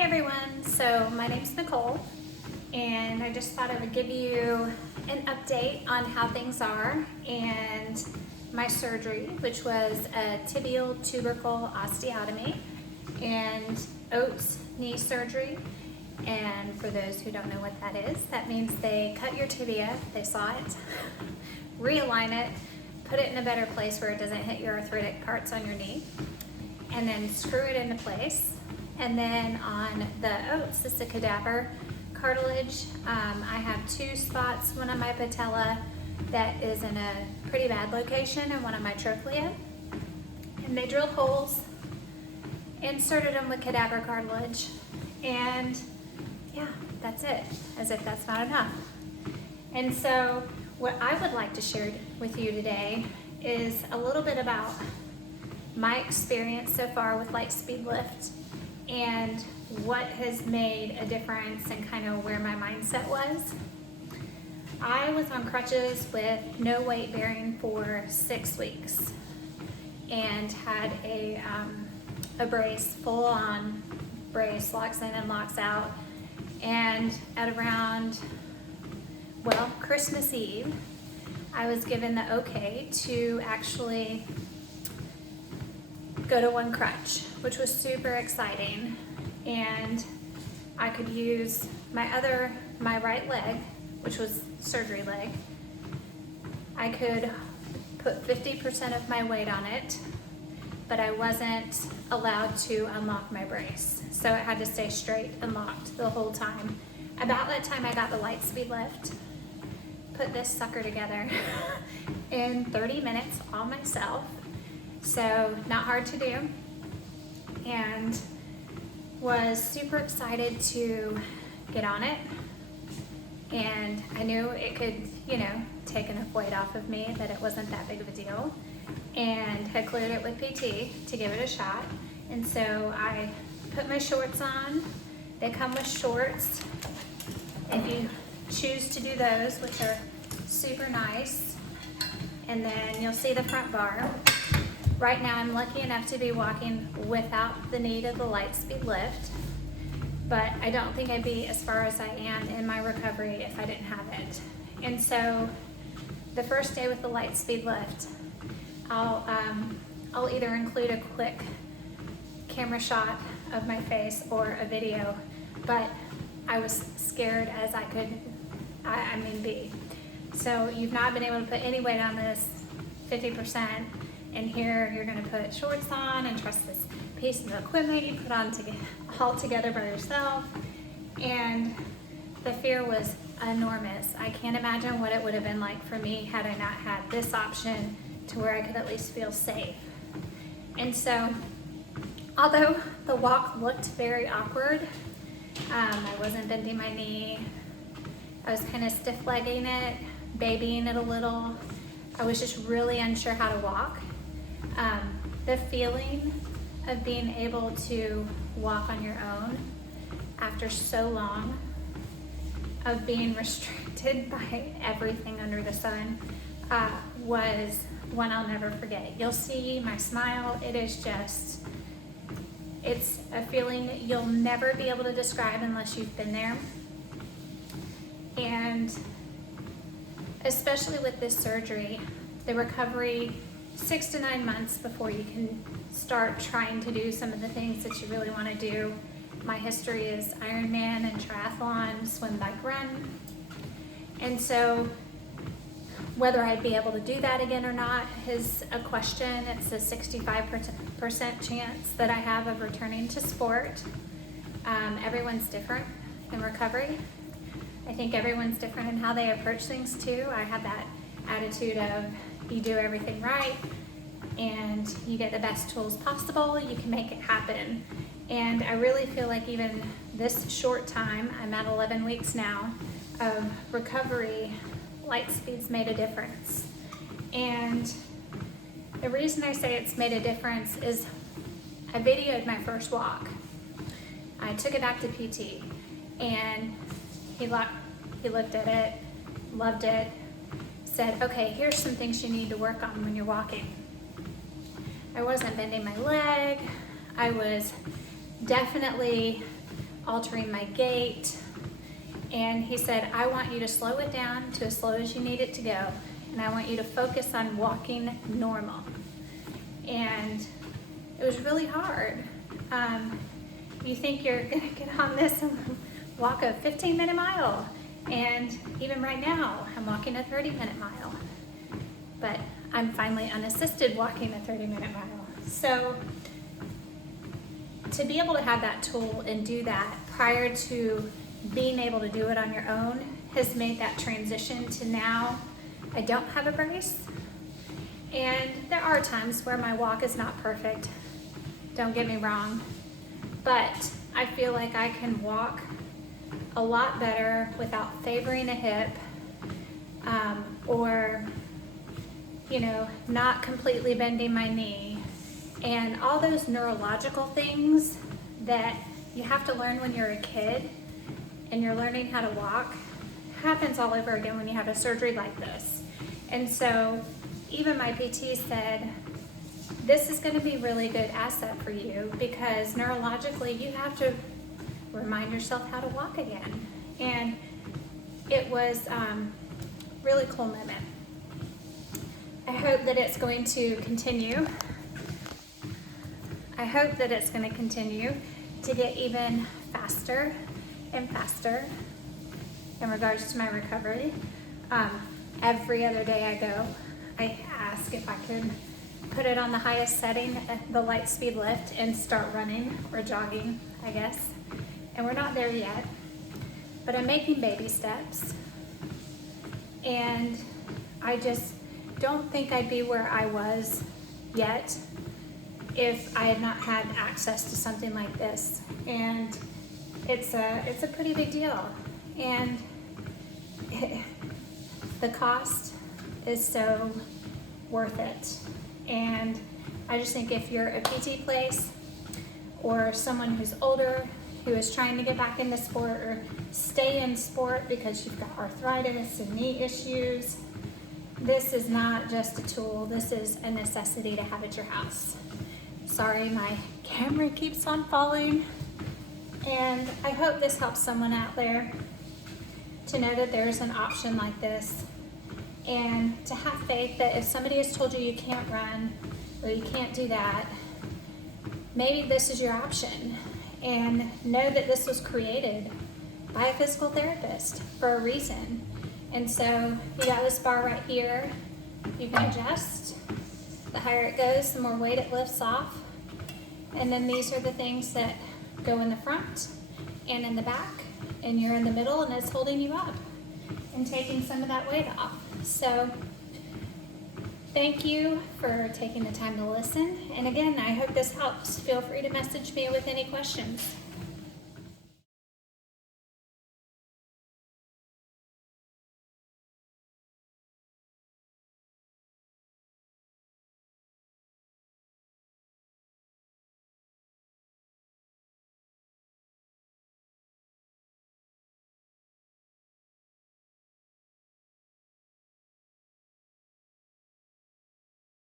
Hi everyone, so my name's Nicole and I just thought I would give you an update on how things are and my surgery, which was a tibial tubercle osteotomy and OATS knee surgery. And for those who don't know what that is, that means they cut your tibia, they saw it, realign it, put it in a better place where it doesn't hit your arthritic parts on your knee, and then screw it into place. And then on the OATS, it's a cadaver cartilage. I have two spots, one on my patella that is in a pretty bad location and one on my trochlea. And they drilled holes, inserted them with cadaver cartilage, and yeah, that's it, as if that's not enough. And so what I would like to share with you today is a little bit about my experience so far with LightSpeed lift and what has made a difference and kind of where my mindset was. I was on crutches with no weight bearing for 6 weeks and had a brace, full on brace, locks in and locks out. And at around, well, Christmas Eve, I was given the okay to actually go to one crutch, which was super exciting. And I could use my right leg, which was surgery leg. I could put 50% of my weight on it, but I wasn't allowed to unlock my brace. So it had to stay straight and locked the whole time. About that time I got the LightSpeed lift, put this sucker together in 30 minutes all myself. So not hard to do, and was super excited to get on it. And I knew it could, take enough weight off of me that it wasn't that big of a deal, and had cleared it with PT to give it a shot. And so I put my shorts on. They come with shorts if you choose to do those, which are super nice. And then you'll see the front bar. Right now I'm lucky enough to be walking without the need of the LightSpeed lift, but I don't think I'd be as far as I am in my recovery if I didn't have it. And so the first day with the LightSpeed lift, I'll either include a quick camera shot of my face or a video, but I was scared as I could be. So you've not been able to put any weight on this, 50%. And here you're gonna put shorts on and trust this piece of equipment you put on all together by yourself. And the fear was enormous. I can't imagine what it would have been like for me had I not had this option to where I could at least feel safe. And so, although the walk looked very awkward, I wasn't bending my knee. I was kind of stiff-legging it, babying it a little. I was just really unsure how to walk. The feeling of being able to walk on your own after so long of being restricted by everything under the sun was one I'll never forget. You'll see my smile. It's a feeling that you'll never be able to describe unless you've been there. And especially with this surgery, the recovery, 6 to 9 months before you can start trying to do some of the things that you really want to do. My history is Ironman and triathlon, swim, bike, run. And so whether I'd be able to do that again or not is a question. It's a 65% chance that I have of returning to sport. Everyone's different in recovery. I think everyone's different in how they approach things too. I have that attitude of you do everything right and you get the best tools possible, you can make it happen. And I really feel like even this short time, I'm at 11 weeks now, of recovery, LightSpeed's made a difference. And the reason I say it's made a difference is I videoed my first walk. I took it back to PT and he looked at it, loved it, said, okay, here's some things you need to work on when you're walking. I wasn't bending my leg. I was definitely altering my gait. And he said, I want you to slow it down to as slow as you need it to go. And I want you to focus on walking normal. And it was really hard. You think you're gonna get on this and walk a 15-minute mile. And even right now, I'm walking a 30-minute mile. But I'm finally unassisted walking a 30-minute mile. So to be able to have that tool and do that prior to being able to do it on your own has made that transition to now I don't have a brace. And there are times where my walk is not perfect, don't get me wrong, but I feel like I can walk a lot better without favoring a hip, or not completely bending my knee, and all those neurological things that you have to learn when you're a kid and you're learning how to walk happens all over again when you have a surgery like this. And so even my PT said, this is going to be a really good asset for you because neurologically you have to remind yourself how to walk again. And it was really cool moment. I hope that it's going to continue. I hope that it's going to continue to get even faster and faster in regards to my recovery. Every other day I go, I ask if I could put it on the highest setting, the LightSpeed lift, and start running or jogging, I guess. And we're not there yet, but I'm making baby steps. And I just don't think I'd be where I was yet if I had not had access to something like this. And it's a pretty big deal. And the cost is so worth it. And I just think if you're a PT place or someone who's older who is trying to get back into sport or stay in sport because you've got arthritis and knee issues, this is not just a tool, this is a necessity to have at your house. Sorry, my camera keeps on falling. And I hope this helps someone out there to know that there's an option like this, and to have faith that if somebody has told you you can't run or you can't do that, maybe this is your option. And know that this was created by a physical therapist for a reason. And so you got this bar right here, you can adjust. The higher it goes, the more weight it lifts off. And then these are the things that go in the front and in the back, and you're in the middle and it's holding you up and taking some of that weight off. So thank you for taking the time to listen. And again, I hope this helps. Feel free to message me with any questions.